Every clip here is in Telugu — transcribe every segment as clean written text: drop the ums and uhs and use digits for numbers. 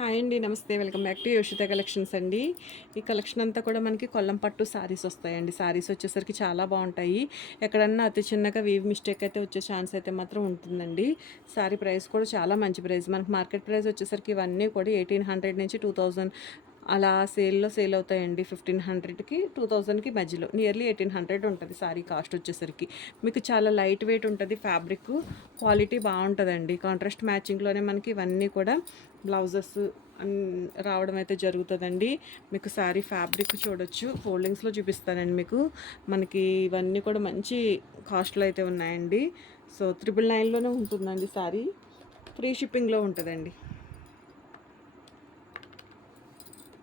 హాయ్ అండి. నమస్తే. వెల్కమ్ బ్యాక్ టు యోషిత కలెక్షన్స్ అండి. ఈ కలెక్షన్ అంతా కూడా మనకి కొల్లం పట్టు సారీస్ వస్తాయండి. సారీస్ వచ్చేసరికి చాలా బాగుంటాయి. ఎక్కడన్నా అతి చిన్నగా వీవ్ మిస్టేక్ అయితే వచ్చే ఛాన్స్ అయితే మాత్రం ఉంటుందండి. సారీ ప్రైస్ కూడా చాలా మంచి ప్రైస్. మనకి మార్కెట్ ప్రైస్ వచ్చేసరికి ఇవన్నీ కూడా 1800 నుంచి 2000 అలా సేల్‌లో సేల్ అవుతాయండి. 1500కి 2000కి మధ్యలో నియర్లీ 1800 ఉంటది సారీ కాస్ట్ వచ్చేసరికి. మీకు చాలా లైట్ వెయిట్ ఉంటది ఫ్యాబ్రిక్. క్వాలిటీ బావుంటదండి. కాంట్రాస్ట్ మ్యాచింగ్‌లోనే మనకి ఇవన్నీ కూడా బ్లౌజెస్ రావడం అయితే జరుగుతదండి. మీకు సారీ ఫ్యాబ్రిక్ చూడొచ్చు. ఫోల్డింగ్స్‌లో చూపిస్తానండి మీకు. మనకి ఇవన్నీ కూడా మంచి కాస్ట్‌లో అయితే ఉన్నాయండి. సో, 999లోనే ఉంటుందండి సారీ. ఫ్రీ షిప్పింగ్‌లో ఉంటదండి.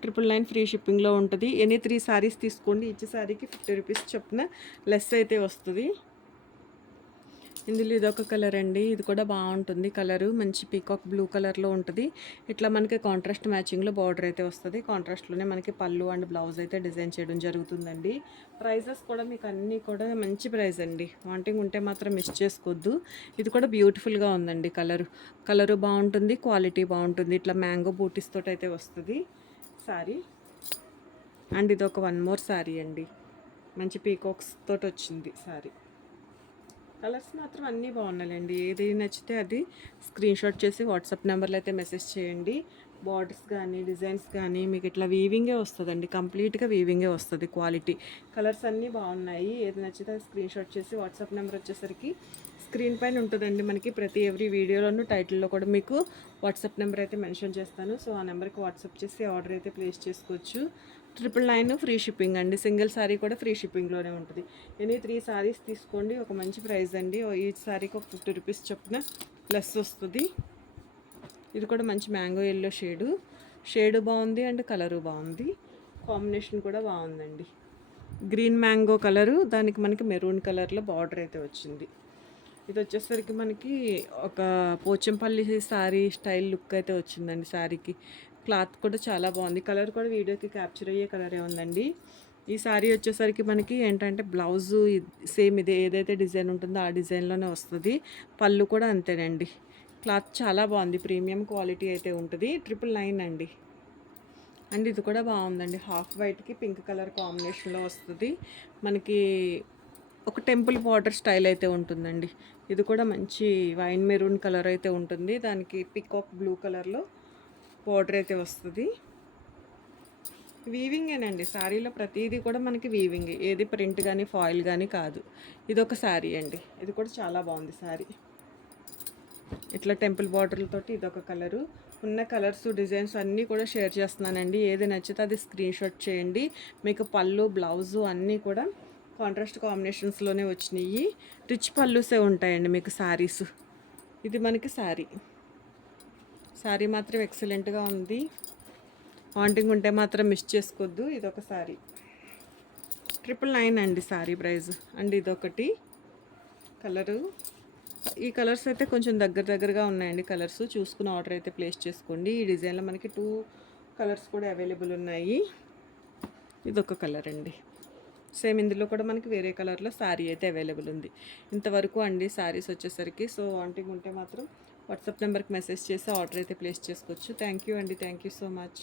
999 ఫ్రీ షిప్పింగ్‌లో ఉంటది. ఎనీ 3 సారీస్ తీసుకోండి. ఈచ్ సారీకి 50 రూపీస్ చొప్పున లెస్ అయితే వస్తది. ఇందులో ఇదొక కలర్ అండి. ఇది కూడా బాగుంటుంది కలరు. మంచి పీకాక్ బ్లూ కలర్‌లో ఉంటది. ఇట్లా మనకి కాంట్రాస్ట్ మ్యాచింగ్‌లో బార్డర్ అయితే వస్తది. కాంట్రాస్ట్‌లోనే మనకి పళ్ళు అండ్ బ్లౌజ్ అయితే డిజైన్ చేయడం జరుగుతుందండి. ప్రైజెస్ కూడా మీకు అన్నీ కూడా మంచి ప్రైస్ అండి. వాంటింగ్ ఉంటే మాత్రం మిస్ చేసుకోవద్దు. ఇది కూడా బ్యూటిఫుల్‌గా ఉందండి కలరు. కలరు బాగుంటుంది. క్వాలిటీ బాగుంటుంది. ఇట్లా మ్యాంగో బూటీస్ తోటైతే వస్తది సారీ. అండ్ ఇదొక వన్ మోర్ సారీ అండి. మంచి పీకాక్స్ తోటొచ్చింది సారీ. కలర్స్ మాత్రం అన్నీ బాగున్నాయండి. ఏది నచ్చితే అది స్క్రీన్ షాట్ చేసి వాట్సాప్ నెంబర్లో అయితే మెసేజ్ చేయండి. బార్డర్స్ కానీ డిజైన్స్ కానీ మీకు ఇట్లా వీవింగే వస్తుందండి. కంప్లీట్గా వీవింగే వస్తుంది క్వాలిటీ. కలర్స్ అన్నీ బాగున్నాయి. ఏది నచ్చితే అది స్క్రీన్ షాట్ చేసి వాట్సాప్ నెంబర్ వచ్చేసరికి స్క్రీన్ పైన ఉంటుందండి. మనకి ప్రతి ఎవ్రీ వీడియోలోనూ టైటిల్లో కూడా మీకు వాట్సాప్ నెంబర్ అయితే మెన్షన్ చేస్తాను. సో ఆ నెంబర్కి వాట్సాప్ చేసి ఆర్డర్ అయితే ప్లేస్ చేసుకోవచ్చు. 999 ఫ్రీ షిప్పింగ్ అండి. సింగిల్ సారీ కూడా ఫ్రీ షిప్పింగ్లోనే ఉంటుంది. ఎనీ 3 సారీస్ తీసుకోండి. ఒక మంచి ప్రైస్ అండి. ఈచ్ సారీకి ఒక 50 రూపీస్ చొప్పున ప్లస్ వస్తుంది. ఇది కూడా మంచి మ్యాంగో ఎల్లో షేడు బాగుంది అండ్ కలరు బాగుంది. కాంబినేషన్ కూడా బాగుందండి. గ్రీన్ మ్యాంగో కలరు, దానికి మనకి మెరూన్ కలర్లో బార్డర్ అయితే వచ్చింది. ఇది వచ్చేసరికి మనకి ఒక పోచంపల్లి శారీ స్టైల్ లుక్ అయితే వచ్చిందండి శారీకి. క్లాత్ కూడా చాలా బాగుంది. కలర్ కూడా వీడియోకి క్యాప్చర్ అయ్యే కలరే ఉందండి. ఈ శారీ వచ్చేసరికి మనకి ఏంటంటే బ్లౌజు సేమ్ ఇదే ఏదైతే డిజైన్ ఉంటుందో ఆ డిజైన్లోనే వస్తుంది. పళ్ళు కూడా అంతేనండి. క్లాత్ చాలా బాగుంది. ప్రీమియం క్వాలిటీ అయితే ఉంటుంది. 999 అండి. అండ్ ఇది కూడా బాగుందండి. హాఫ్ వైట్కి పింక్ కలర్ కాంబినేషన్లో వస్తుంది. మనకి ఒక టెంపుల్ బార్డర్ స్టైల్ అయితే ఉంటుందండి. ఇది కూడా మంచి వైన్ మెరూన్ కలర్ అయితే ఉంటుంది. దానికి పికాక్ బ్లూ కలర్లో బార్డర్ అయితే వస్తుంది. వీవింగేనండి. శారీలో ప్రతిదీ కూడా మనకి వీవింగ్. ఏది ప్రింట్ కానీ ఫాయిల్ కానీ కాదు. ఇదొక శారీ అండి. ఇది కూడా చాలా బాగుంది శారీ. ఇట్లా టెంపుల్ బార్డర్లతోటి ఇదొక కలరు. ఉన్న కలర్స్ డిజైన్స్ అన్నీ కూడా షేర్ చేస్తున్నానండి. ఏది నచ్చితే అది స్క్రీన్ షాట్ చేయండి. మీకు పళ్ళు బ్లౌజు అన్నీ కూడా కాంట్రాస్ట్ కాంబినేషన్స్లోనే వచ్చినాయి. రిచ్ పళ్ళుసే ఉంటాయండి మీకు శారీస్. ఇది మనకి శారీ మాత్రం ఎక్సలెంట్గా ఉంది. వాంటింగ్ ఉంటే మాత్రం మిస్ చేసుకోవద్దు. ఇదొక శారీ 999 అండి శారీ ప్రైస్. అండ్ ఇదొకటి కలరు. ఈ కలర్స్ అయితే కొంచెం దగ్గరగా ఉన్నాయండి. కలర్స్ చూసుకుని ఆర్డర్ అయితే ప్లేస్ చేసుకోండి. ఈ డిజైన్లో మనకి 2 కలర్స్ కూడా అవైలబుల్ ఉన్నాయి. ఇదొక కలర్ అండి. సేమ్ ఇందులో కూడా మనకి వేరే కలర్లో శారీ అయితే అవైలబుల్ ఉంది. ఇంతవరకు అండి శారీస్ వచ్చేసరికి. సో వాంటింగ్ ఉంటే మాత్రం వాట్సాప్ నెంబర్కి మెసేజ్ చేసి ఆర్డర్ అయితే ప్లేస్ చేసుకోవచ్చు. థ్యాంక్ యూ అండి. Thank you so much.